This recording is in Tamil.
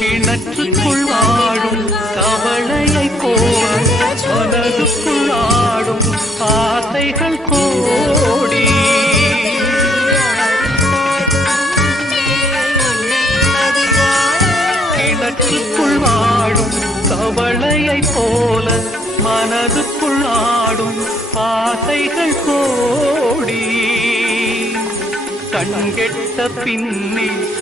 கிணற்றுக்குள் வாழும் கவலையை போல் மனதுக்குள் ஆடும் ஆசைகள் கோடி. கிணற்றுக்குள் வாழும் கவலையை போல மனதுக்குள் ஆடும் ஆசைகள் கோடி. கண்கெட்ட பின்னே